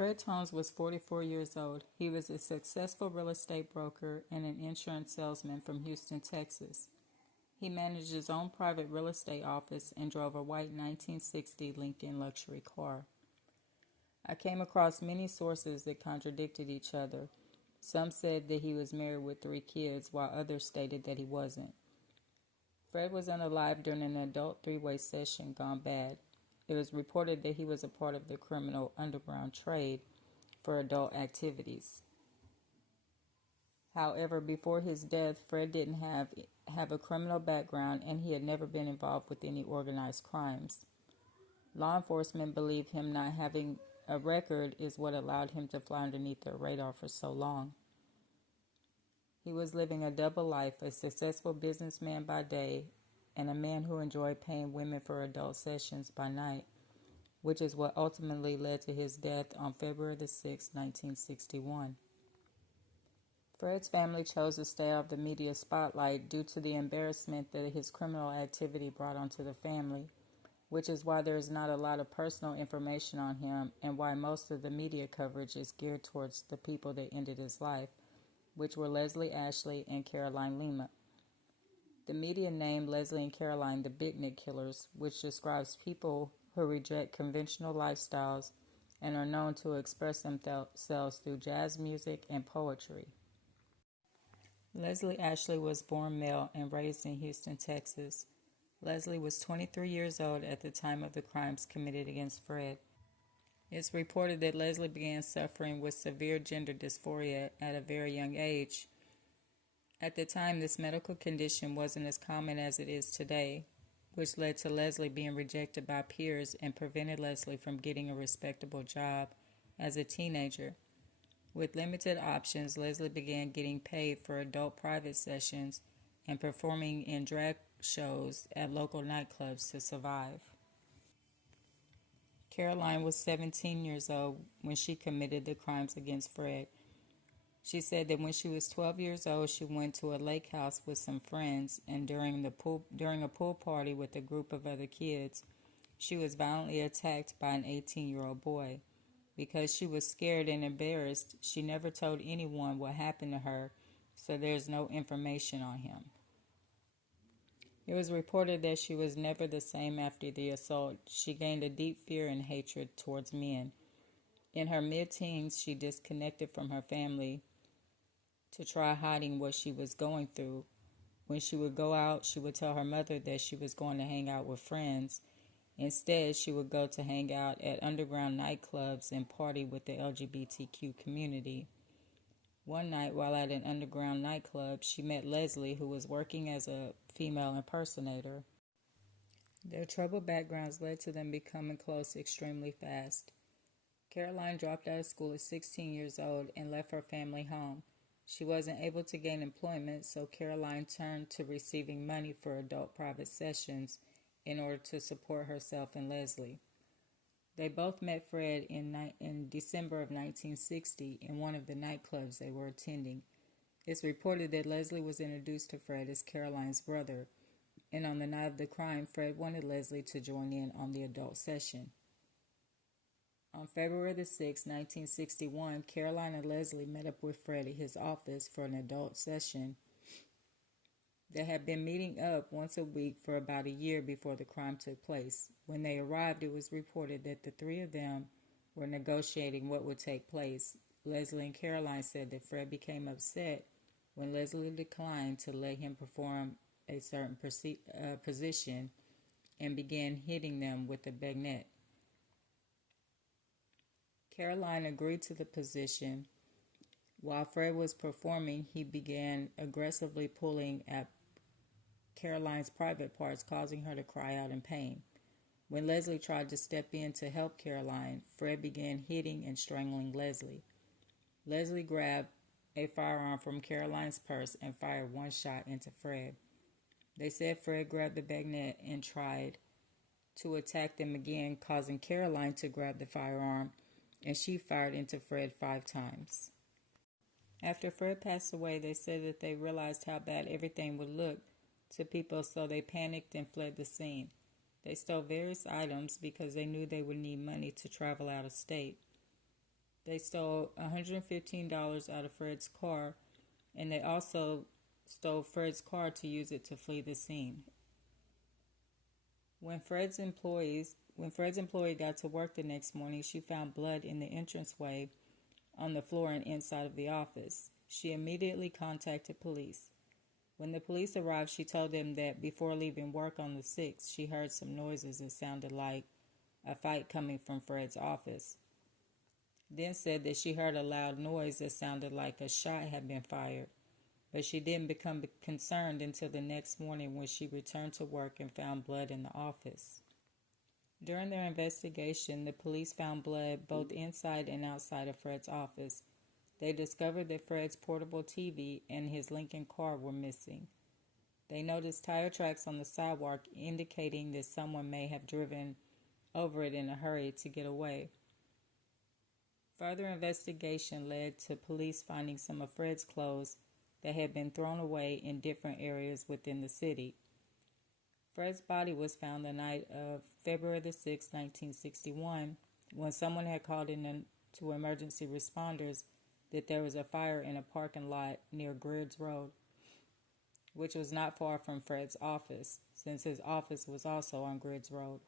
Fred Tones was 44 years old. He was a successful real estate broker and an insurance salesman from Houston, Texas. He managed his own private real estate office and drove a white 1960 Lincoln luxury car. I came across many sources that contradicted each other. Some said that he was married with 3 kids, while others stated that he wasn't. Fred was unalive during an adult 3-way session gone bad. It was reported that he was a part of the criminal underground trade for adult activities. However, before his death, Fred didn't have a criminal background, and he had never been involved with any organized crimes. Law enforcement believed him not having a record is what allowed him to fly underneath their radar for so long. He was living a double life, a successful businessman by day and a man who enjoyed paying women for adult sessions by night, which is what ultimately led to his death on February 6, 1961. Fred's family chose to stay out of the media spotlight due to the embarrassment that his criminal activity brought onto the family, which is why there is not a lot of personal information on him and why most of the media coverage is geared towards the people that ended his life, which were Leslie, Ashely, and Carolyn Lima. The media named Leslie and Carolyn the Beatnik Killers, which describes people who reject conventional lifestyles and are known to express themselves through jazz music and poetry. Leslie Ashely was born male and raised in Houston, Texas. Leslie was 23 years old at the time of the crimes committed against Fred. It's reported that Leslie began suffering with severe gender dysphoria at a very young age. At the time, this medical condition wasn't as common as it is today, which led to Leslie being rejected by peers and prevented Leslie from getting a respectable job as a teenager. With limited options, Leslie began getting paid for adult private sessions and performing in drag shows at local nightclubs to survive. Caroline was 17 years old when she committed the crimes against Fred. She said that when she was 12 years old, she went to a lake house with some friends, and during a pool party with a group of other kids, she was violently attacked by an 18-year-old boy. Because she was scared and embarrassed, she never told anyone what happened to her, so there's no information on him. It was reported that she was never the same after the assault. She gained a deep fear and hatred towards men. In her mid-teens, she disconnected from her family to try hiding what she was going through. When she would go out, she would tell her mother that she was going to hang out with friends. Instead, she would go to hang out at underground nightclubs and party with the LGBTQ community. One night, while at an underground nightclub, she met Leslie, who was working as a female impersonator. Their troubled backgrounds led to them becoming close extremely fast. Caroline dropped out of school at 16 years old and left her family home. She wasn't able to gain employment, so Caroline turned to receiving money for adult private sessions in order to support herself and Leslie. They both met Fred in December of 1960 in one of the nightclubs they were attending. It's reported that Leslie was introduced to Fred as Caroline's brother, and on the night of the crime, Fred wanted Leslie to join in on the adult session. On February 6, 1961, Caroline and Leslie met up with Fred at his office for an adult session. They had been meeting up once a week for about a year before the crime took place. When they arrived, it was reported that the 3 of them were negotiating what would take place. Leslie and Caroline said that Fred became upset when Leslie declined to let him perform a certain position and began hitting them with a bayonet. Caroline agreed to the position. While Fred was performing, he began aggressively pulling at Caroline's private parts, causing her to cry out in pain. When Leslie tried to step in to help Caroline, Fred began hitting and strangling Leslie. Leslie grabbed a firearm from Caroline's purse and fired one shot into Fred. They said Fred grabbed the bayonet and tried to attack them again, causing Caroline to grab the firearm, and she fired into Fred 5 times. After Fred passed away, they said that they realized how bad everything would look to people, so they panicked and fled the scene. They stole various items because they knew they would need money to travel out of state. They stole $115 out of Fred's car, and they also stole Fred's car to use it to flee the scene. When Fred's employee got to work the next morning, she found blood in the entranceway, on the floor and inside of the office. She immediately contacted police. When the police arrived, she told them that before leaving work on the 6th, she heard some noises that sounded like a fight coming from Fred's office. Then said that she heard a loud noise that sounded like a shot had been fired, but she didn't become concerned until the next morning when she returned to work and found blood in the office. During their investigation, the police found blood both inside and outside of Fred's office. They discovered that Fred's portable TV and his Lincoln car were missing. They noticed tire tracks on the sidewalk indicating that someone may have driven over it in a hurry to get away. Further investigation led to police finding some of Fred's clothes that had been thrown away in different areas within the city. Fred's body was found the night of February 6, 1961, when someone had called in to emergency responders that there was a fire in a parking lot near Grids Road, which was not far from Fred's office, since his office was also on Grids Road.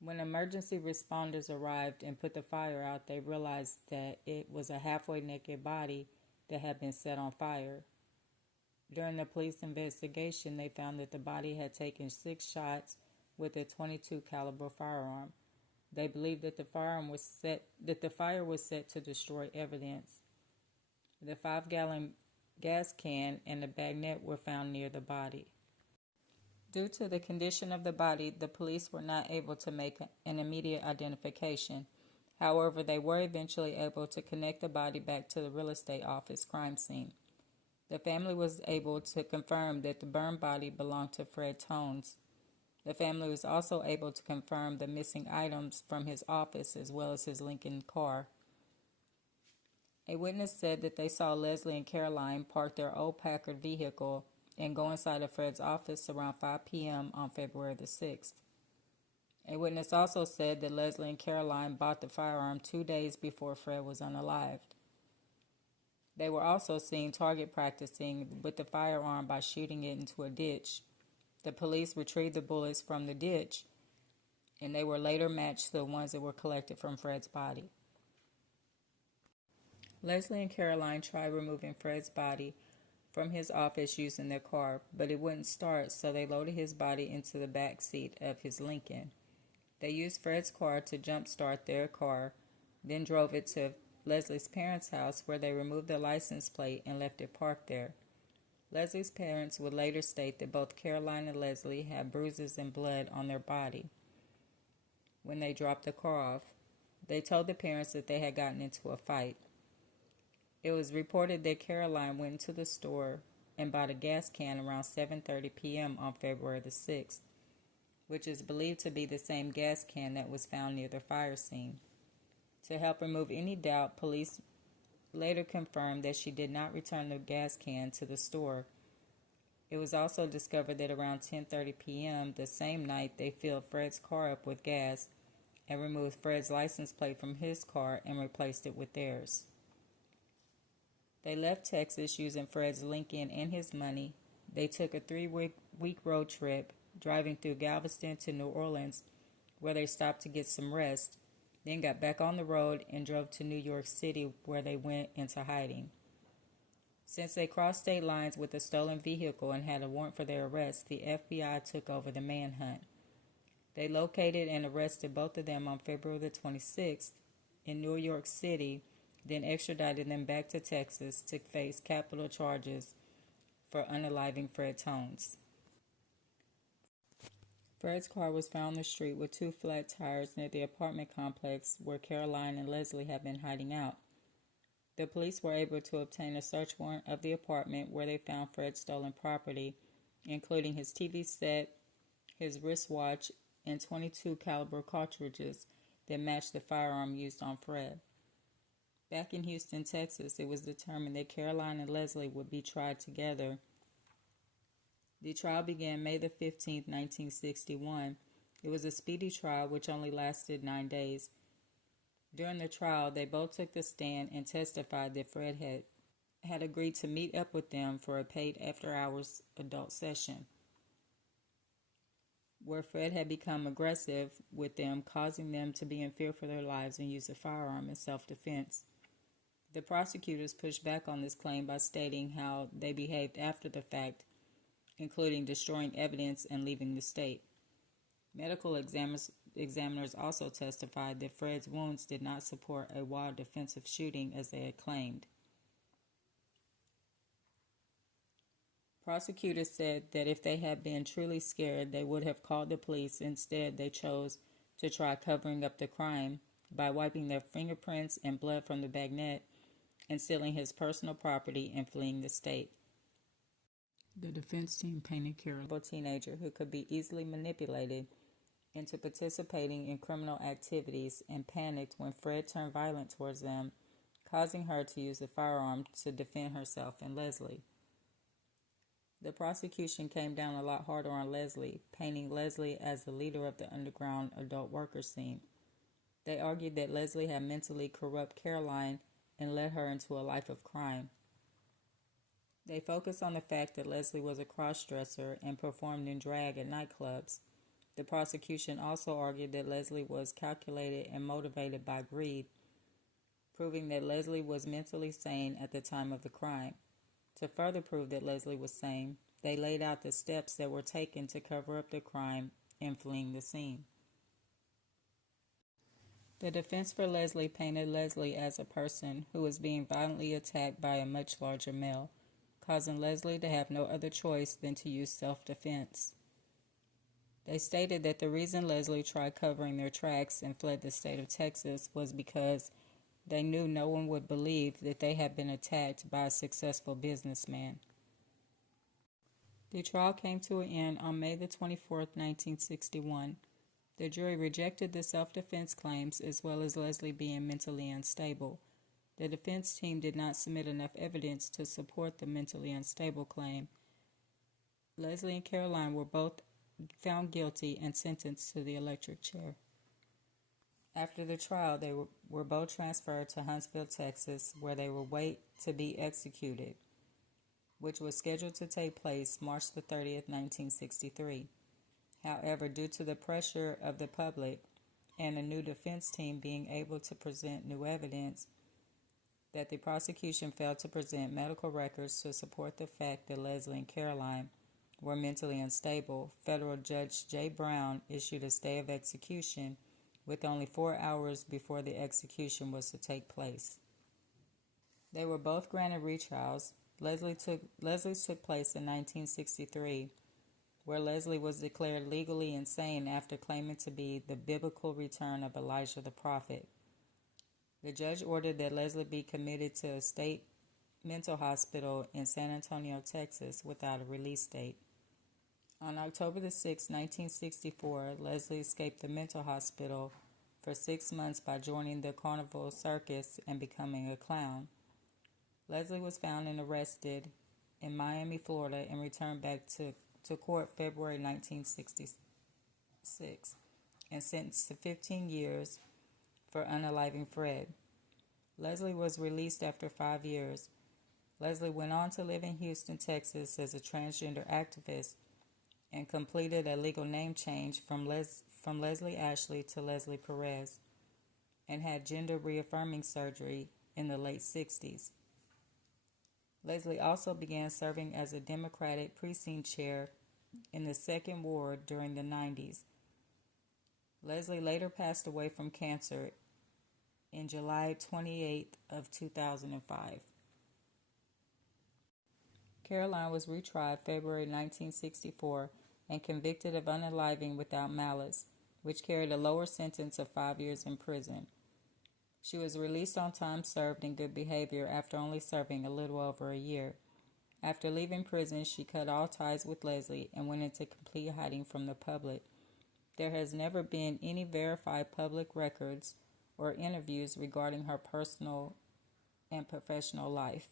When emergency responders arrived and put the fire out, they realized that it was a halfway naked body that had been set on fire. During the police investigation, they found that the body had taken 6 shots with a .22 caliber firearm. They believed that the fire was set to destroy evidence. The 5-gallon gas can and the bayonet were found near the body. Due to the condition of the body, the police were not able to make an immediate identification. However, they were eventually able to connect the body back to the real estate office crime scene. The family was able to confirm that the burned body belonged to Fred Tones. The family was also able to confirm the missing items from his office as well as his Lincoln car. A witness said that they saw Leslie and Carolyn park their old Packard vehicle and go inside of Fred's office around 5 p.m. on February 6th. A witness also said that Leslie and Carolyn bought the firearm 2 days before Fred was unalived. They were also seen target practicing with the firearm by shooting it into a ditch. The police retrieved the bullets from the ditch, and they were later matched to the ones that were collected from Fred's body. Leslie and Carolyn tried removing Fred's body from his office using their car, but it wouldn't start, so they loaded his body into the back seat of his Lincoln. They used Fred's car to jump-start their car, then drove it to Leslie's parents' house, where they removed the license plate and left it parked there. Leslie's parents would later state that both Carolyn and Leslie had bruises and blood on their body when they dropped the car off. They told the parents that they had gotten into a fight. It was reported that Carolyn went into the store and bought a gas can around 7:30 p.m. on February 6th, which is believed to be the same gas can that was found near the fire scene. To help remove any doubt, police later confirmed that she did not return the gas can to the store. It was also discovered that around 10:30 p.m. the same night they filled Fred's car up with gas and removed Fred's license plate from his car and replaced it with theirs. They left Texas using Fred's Lincoln and his money. They took a 3-week road trip, driving through Galveston to New Orleans, where they stopped to get some rest, then got back on the road and drove to New York City, where they went into hiding. Since they crossed state lines with a stolen vehicle and had a warrant for their arrest, the FBI took over the manhunt. They located and arrested both of them on February 26th in New York City, then extradited them back to Texas to face capital charges for unaliving Fred Tones. Fred's car was found on the street with 2 flat tires near the apartment complex where Carolyn and Leslie had been hiding out. The police were able to obtain a search warrant of the apartment, where they found Fred's stolen property, including his TV set, his wristwatch, and .22 caliber cartridges that matched the firearm used on Fred. Back in Houston, Texas, it was determined that Carolyn and Leslie would be tried together. The trial began May 15, 1961. It was a speedy trial which only lasted 9 days. During the trial, they both took the stand and testified that Fred had agreed to meet up with them for a paid after-hours adult session, where Fred had become aggressive with them, causing them to be in fear for their lives and use a firearm in self-defense. The prosecutors pushed back on this claim by stating how they behaved after the fact, including destroying evidence and leaving the state. Medical examiners also testified that Fred's wounds did not support a wild defensive shooting as they had claimed. Prosecutors said that if they had been truly scared, they would have called the police. Instead, they chose to try covering up the crime by wiping their fingerprints and blood from the bayonet and stealing his personal property and fleeing the state. The defense team painted Carolyn as a teenager who could be easily manipulated into participating in criminal activities and panicked when Fred turned violent towards them, causing her to use a firearm to defend herself and Leslie. The prosecution came down a lot harder on Leslie, painting Leslie as the leader of the underground adult worker scene. They argued that Leslie had mentally corrupt Caroline and led her into a life of crime. They focused on the fact that Leslie was a cross-dresser and performed in drag at nightclubs. The prosecution also argued that Leslie was calculated and motivated by greed, proving that Leslie was mentally sane at the time of the crime. To further prove that Leslie was sane, they laid out the steps that were taken to cover up the crime and fleeing the scene. The defense for Leslie painted Leslie as a person who was being violently attacked by a much larger male, causing Leslie to have no other choice than to use self-defense. They stated that the reason Leslie tried covering their tracks and fled the state of Texas was because they knew no one would believe that they had been attacked by a successful businessman. The trial came to an end on May the 24th, 1961. The jury rejected the self-defense claims as well as Leslie being mentally unstable. The defense team did not submit enough evidence to support the mentally unstable claim. Ashely and Carolyn were both found guilty and sentenced to the electric chair. After the trial, they were both transferred to Huntsville, Texas, where they would wait to be executed, which was scheduled to take place March the 30th, 1963. However, due to the pressure of the public and a new defense team being able to present new evidence, that the prosecution failed to present medical records to support the fact that Ashely and Carolyn were mentally unstable, Federal Judge J. Brown issued a stay of execution with only 4 hours before the execution was to take place. They were both granted retrials. Leslie's took place in 1963, where Leslie was declared legally insane after claiming to be the biblical return of Elijah the prophet. The judge ordered that Leslie be committed to a state mental hospital in San Antonio, Texas, without a release date. On October the 6th, 1964, Leslie escaped the mental hospital for 6 months by joining the Carnival Circus and becoming a clown. Leslie was found and arrested in Miami, Florida, and returned back to court February 1966 and sentenced to 15 years for unaliving Fred. Leslie was released after 5 years. Leslie went on to live in Houston, Texas as a transgender activist and completed a legal name change from Leslie Ashely to Leslie Perez and had gender reaffirming surgery in the late 60s. Leslie also began serving as a Democratic precinct chair in the 2nd Ward during the 90s. Leslie later passed away from cancer in July 28th of 2005. Caroline was retried February 1964 and convicted of unaliving without malice, which carried a lower sentence of 5 years in prison. She was released on time served in good behavior after only serving a little over a year. After leaving prison, she cut all ties with Leslie and went into complete hiding from the public. There has never been any verified public records or interviews regarding her personal and professional life.